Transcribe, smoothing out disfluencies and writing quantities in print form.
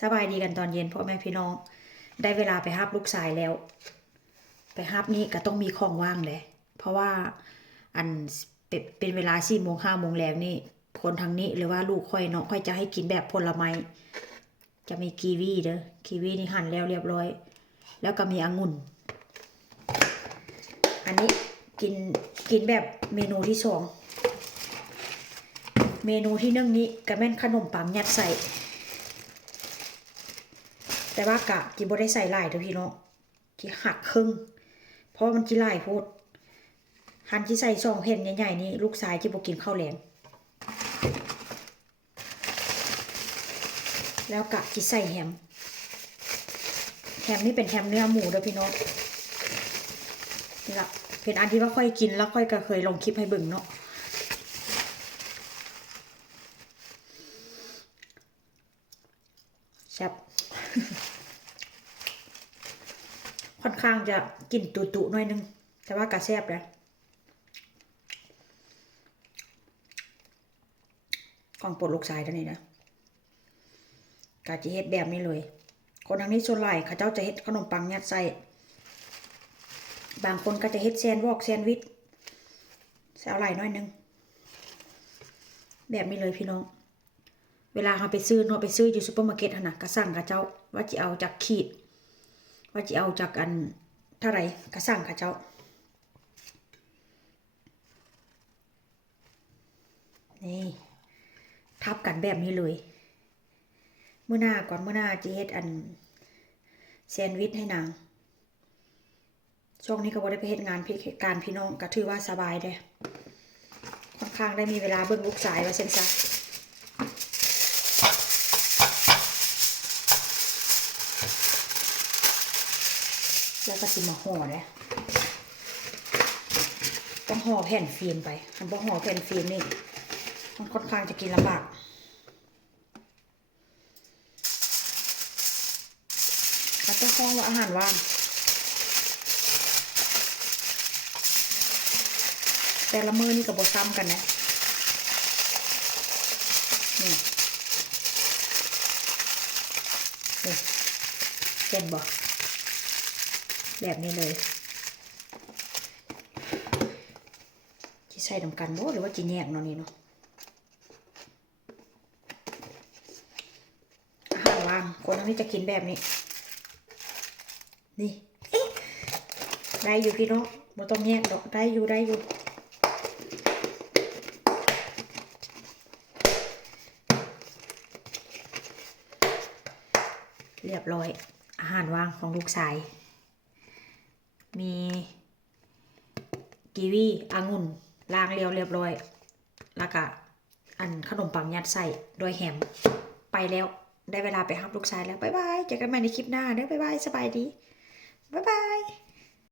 สบายดีกันตอนเย็นพ่อแม่พี่น้องได้เวลาไปฮับลูกชายแล้วไปฮับนี่ก็ต้องมีของว่างเลยเพราะว่าอันเป็นเวลา4 โมง 5 โมงแล้วนี่คนทางนี้หรือว่าลูกค่อยเนาะค่อยจะให้กินแบบผลไม้จะมีกีวีเด้อกีวีนี่หั่นแล้วเรียบร้อยแล้วก็มีองุ่นอันนี้กินแบบเมนูที่สองเมนูที่1นี้ก็แม่นขนมปังยัดใส่แต่ว่ากะกินบ่ได้ใส่หลายเด้อพี่น้องกินหักครึ่งเพราะมันกินหลายโพดหั่นที่ใส่2 แผ่นใหญ่ๆนี่ลูกชายที่บ่กินข้าวแลงแล้วกะที่ใส่แฮมนี่เป็นแฮมเนื้อหมูเด้อพี่น้องนี่ล่ะเป็นอันที่ว่าค่อยกินแล้วค่อยก็เคยลงคลิปให้เบิ่งเนาะแซ่บ ค่อนข้างจะกลิ่นตุๆหน่อยนึงแต่ว่ากะแซ่บเลยของโปรดลูกชายเท่านี้นะกะจะเฮ็ดแบบนี้เลยคนทางนี้ส่วนใหญ่เขาเจ้าจะเฮ็ดขนมปังยัดใส่บางคนก็จะเฮ็ดแซนด์วิชใส่อะไรหน่อยนึงแบบนี้เลยพี่น้องเวลาเราไปซื้ออยู่ซุปเปอร์มาร์เก็ตนะก็สั่งกับเจ้าว่าจะเอาจากขีดว่าจะเอาจากอันเท่าไหร่ก็สั่งกับเจ้านี่ทับกันแบบนี้เลยเมื่อหน้าจะเฮ็ดอันแซนด์วิชให้นางช่วงนี้ก็บ่ได้ไปเฮ็ดงานการพี่น้องก็ถือว่าสบายเด้ค่อนข้างได้มีเวลาเบิ่งลูกชายว่าเช่นซะแล้วก็สิมาห่อเลยต้องห่อแผ่นฟิล์มไปคันบ่ห่อแผ่นฟิล์มนี่มันค่อนข้างจะกินลำบากเขาต้องฟ้องว่าอาหารว่างแต่ละมื้อนี่ก็บ่ซ้ำกันนะนี่เห็นบ่แบบนี้เลยจะใส่น้ำกันบ่หรือว่าจะแยกเนาะนี่เนาะอาหารว่างคนนี้จะกินแบบนี้นี่ได้อยู่พี่น้องบ่ต้องแยกดอกได้อยู่เรียบร้อยอาหารว่างของลูกชายมีกีวีองุ่นล้างเรียบร้อยแล้วก็อันขนมปังยัดใส่โดยแฮมไปแล้วได้เวลาไปรับลูกชายแล้วบ๊ายบายเจอกันใหม่ในคลิปหน้าเด้อบ๊ายบายสบายดีบ๊ายบาย